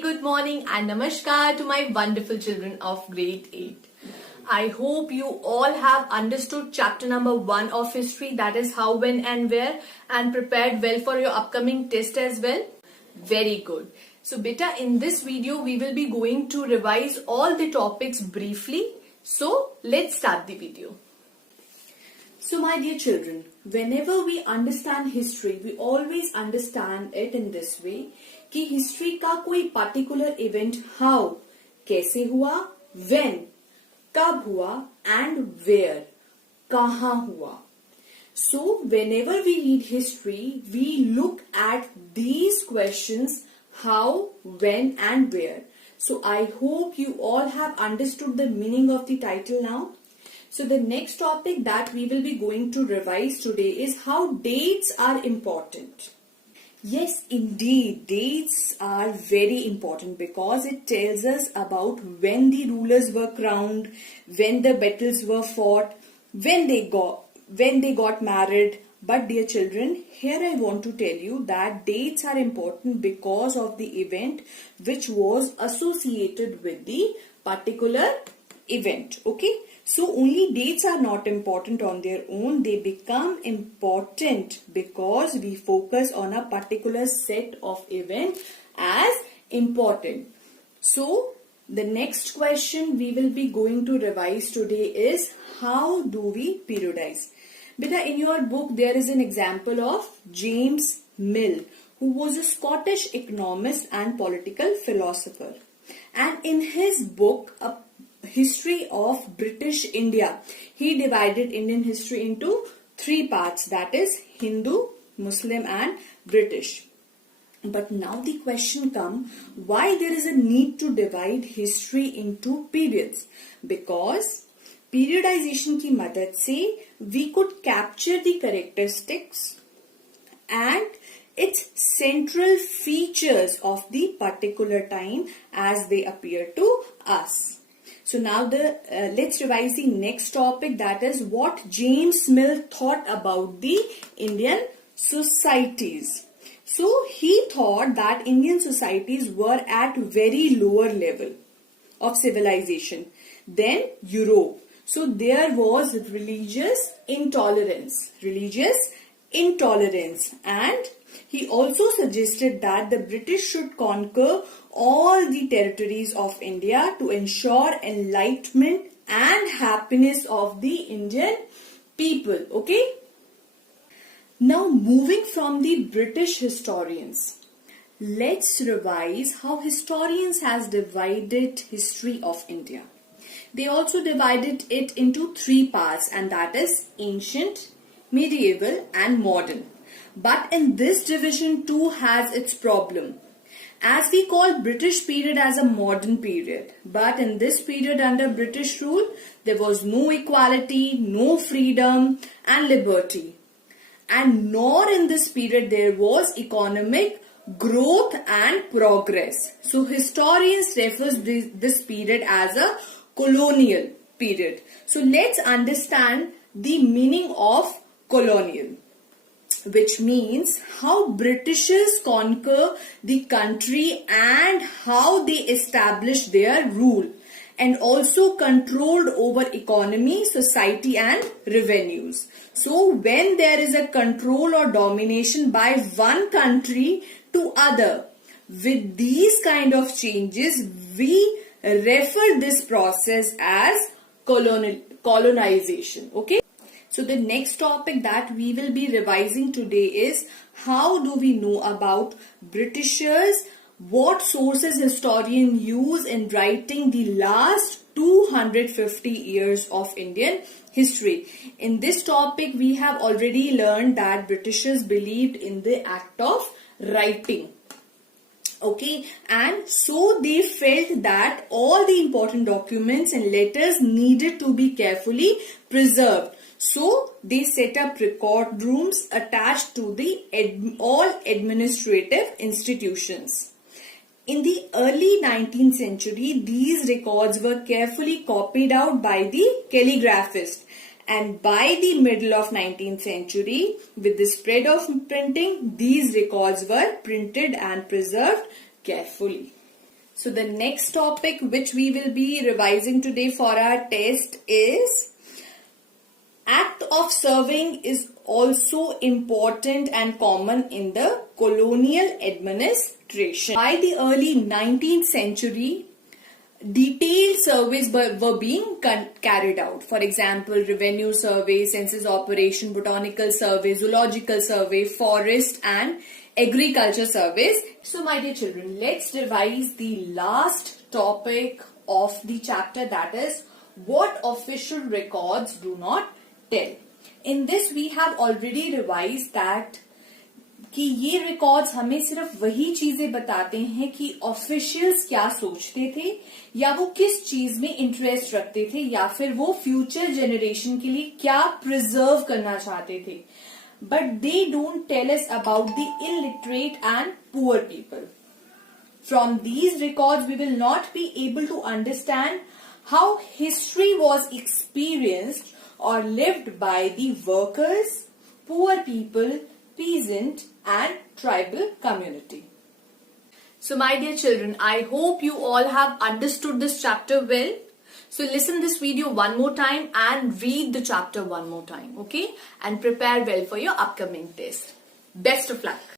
Good morning and namaskar to my wonderful children of grade 8. I hope you all have understood chapter number 1 of history, that is how, when and where, and prepared well for your upcoming test as well. Very good. So beta, in this video we will be going to revise all the topics briefly. So let's start the video. So my dear children, whenever we understand history, we always understand it in this way कि history का कोई particular event how, कैसे हुआ, when, कब हुआ, and where, कहाँ हुआ. So whenever we read history, we look at these questions how, when, and where. So I hope you all have understood the meaning of the title now. So the next topic that we will be going to revise today is how dates are important. Yes, indeed, dates are very important because it tells us about when the rulers were crowned, when the battles were fought, when they got married. But dear children, here I want to tell you that dates are important because of the event which was associated with the particular event. Okay, so only dates are not important on their own. They become important because we focus on a particular set of events as important. So the next question we will be going to revise today is how do we periodize? Beta, in your book there is an example of James Mill, who was a Scottish economist and political philosopher. And in his book, A History of British India, he divided Indian history into 3 parts, that is Hindu, Muslim and British. But now the question comes, why there is a need to divide history into periods? Because periodization की मदद से we could capture the characteristics and its central features of the particular time as they appear to us. So now let's revise the next topic, that is what James Mill thought about the Indian societies. So he thought that Indian societies were at very lower level of civilization than Europe. So there was religious intolerance, and he also suggested that the British should conquer all the territories of India to ensure enlightenment and happiness of the Indian people. Okay. Now moving from the British historians, let's revise how historians has divided history of India. They also divided it into 3 parts, and that is ancient, medieval and modern. But in this division too has its problem, as we call British period as a modern period. But in this period under British rule, there was no equality, no freedom and liberty. And nor in this period there was economic growth and progress. So historians refer this period as a colonial period. So let's understand the meaning of colonial, which means how Britishers conquer the country and how they establish their rule, and also controlled over economy, society and revenues. So when there is a control or domination by one country to other, with these kind of changes, we refer this process as colonization. Okay. So the next topic that we will be revising today is how do we know about Britishers, what sources historians use in writing the last 250 years of Indian history. In this topic we have already learned that Britishers believed in the act of writing. Okay, and so they felt that all the important documents and letters needed to be carefully preserved. So they set up record rooms attached to the all administrative institutions. In the early 19th century, these records were carefully copied out by the calligraphist. And by the middle of 19th century, with the spread of printing, these records were printed and preserved carefully. So the next topic which we will be revising today for our test is act of serving is also important and common in the colonial administration. By the early 19th century, detailed surveys were being carried out. For example, revenue survey, census operation, botanical survey, zoological survey, forest and agriculture surveys. So my dear children, let's revise the last topic of the chapter, that is what official records do not tell. In this we have already revised that कि ये records हमें सिर्फ वही चीजें बताते हैं कि officials क्या सोचते थे या वो किस चीज में इंटरेस्ट रखते थे या फिर वो फ्यूचर जनरेशन के लिए क्या प्रिजर्व करना चाहते थे. But they don't tell us about the illiterate and poor people. From these records, we will not be able to understand how history was experienced or lived by the workers, poor people, peasant and tribal community. So my dear children, I hope you all have understood this chapter well. So listen this video one more time and read the chapter one more time, okay? And prepare well for your upcoming test. Best of luck.